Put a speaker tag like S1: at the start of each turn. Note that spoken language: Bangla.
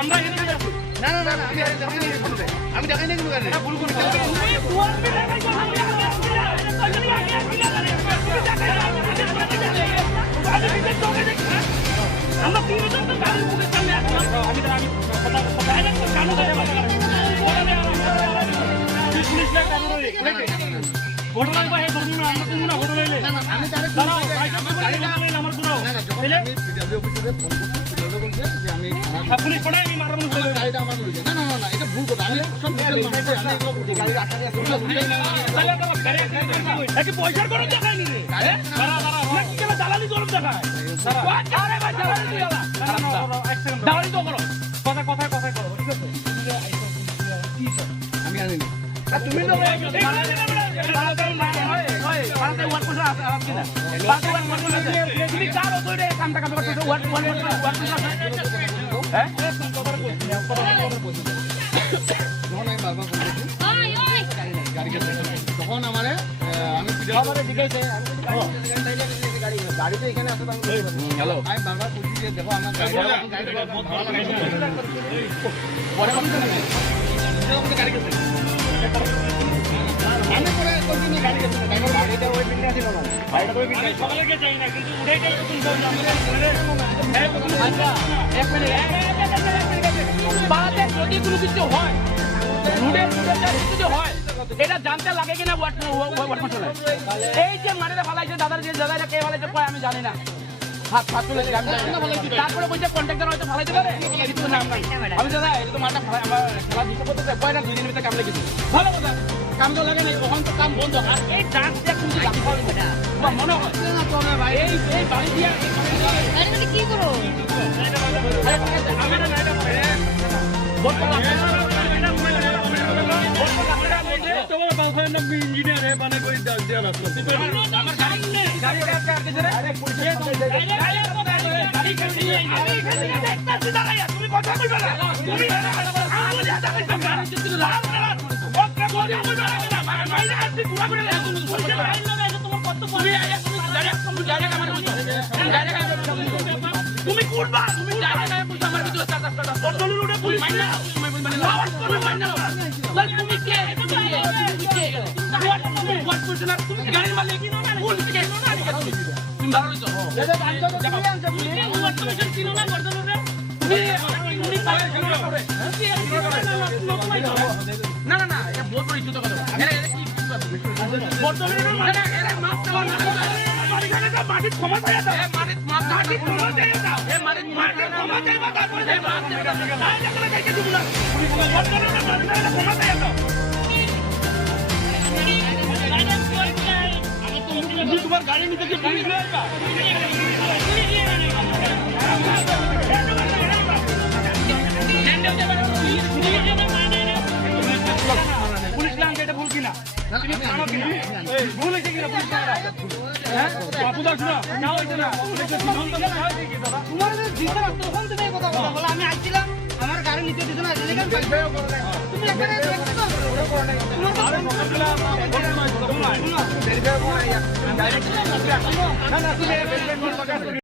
S1: আমরা
S2: না না না আমি আমি দেখাই নাই কিন্তু ভুল করে
S1: আমরা তিনজন তো গাড়ির মুখে সামনে আসলাম আমি তো আমি কথা কথা ডাইরেক্ট কানো ধরে পুলিশ লাগ কানো ধরে ঘটনার বাইরে ধরুন না আমরা তুমি না ঘটনা এলে।
S2: আমি তাহলে
S1: দাঁড়াও আমার ঘুরাও
S2: না না আমি ফোন করছি বলছে যে আমি
S1: পুলিশ পড়ে পয়সার গরম দেখায় নি জ্বালানি গরম দেখায় জ্বালানি তো করো কথা কথা কথা করো ঠিক আছে
S2: আমি আনিনি
S1: তুমি তো তুমি কার ওই কামটা কাম করতেছো ওয়াট ওয়ান ওয়ান হ্যাঁ
S2: যখন আমি তখন আমারে আহ, আমি গাড়ি এখানে
S3: এক মিনিট, পাড়াতে যদি কোনো কিছু হয় রুডে রুডে কিছু লাগে কিনা ওয়াট মশলা এই যে মাটিতে ফালাইছে যে দাদাটা কে কয় আমি জানি না। হাত হাত তুলে আমি জানি না। তারপরে বলছে কন্ট্রাক্টর হয়তো ফালাইতে পারে। কিন্তু নাম নাই আমি কাম লেগেছে ভালো লাগে নাই ওখান কাম বন্ধ। আর এই মনে হয়।
S4: তুমি কি করো?
S1: তুমি করবা তুমি বদলের উঠে না না না এটা বহুত বড় ইজ্জত কথা। এটা এটা কি বর্তমানে মাটির ক্ষমা চাই দাও। মাটির মাটির ক্ষমা চাই দাও। এ মাটির মাটির ক্ষমা চাই দাও তারপরে এই মাছ দেবে না আই লাগলে কাইকে দিব না মাটির ক্ষমা চাই দাও। আমি তোমার গাড়ি নিতে কি পুলিশ নিয়ে আসবা পুলিশ লাম এটা ভুল কিনা? ভুল হয়েছে কিনা? পুলিশ
S3: আমি আসছিলাম আমার গাড়ি নিতে দিতে
S1: না? তুমি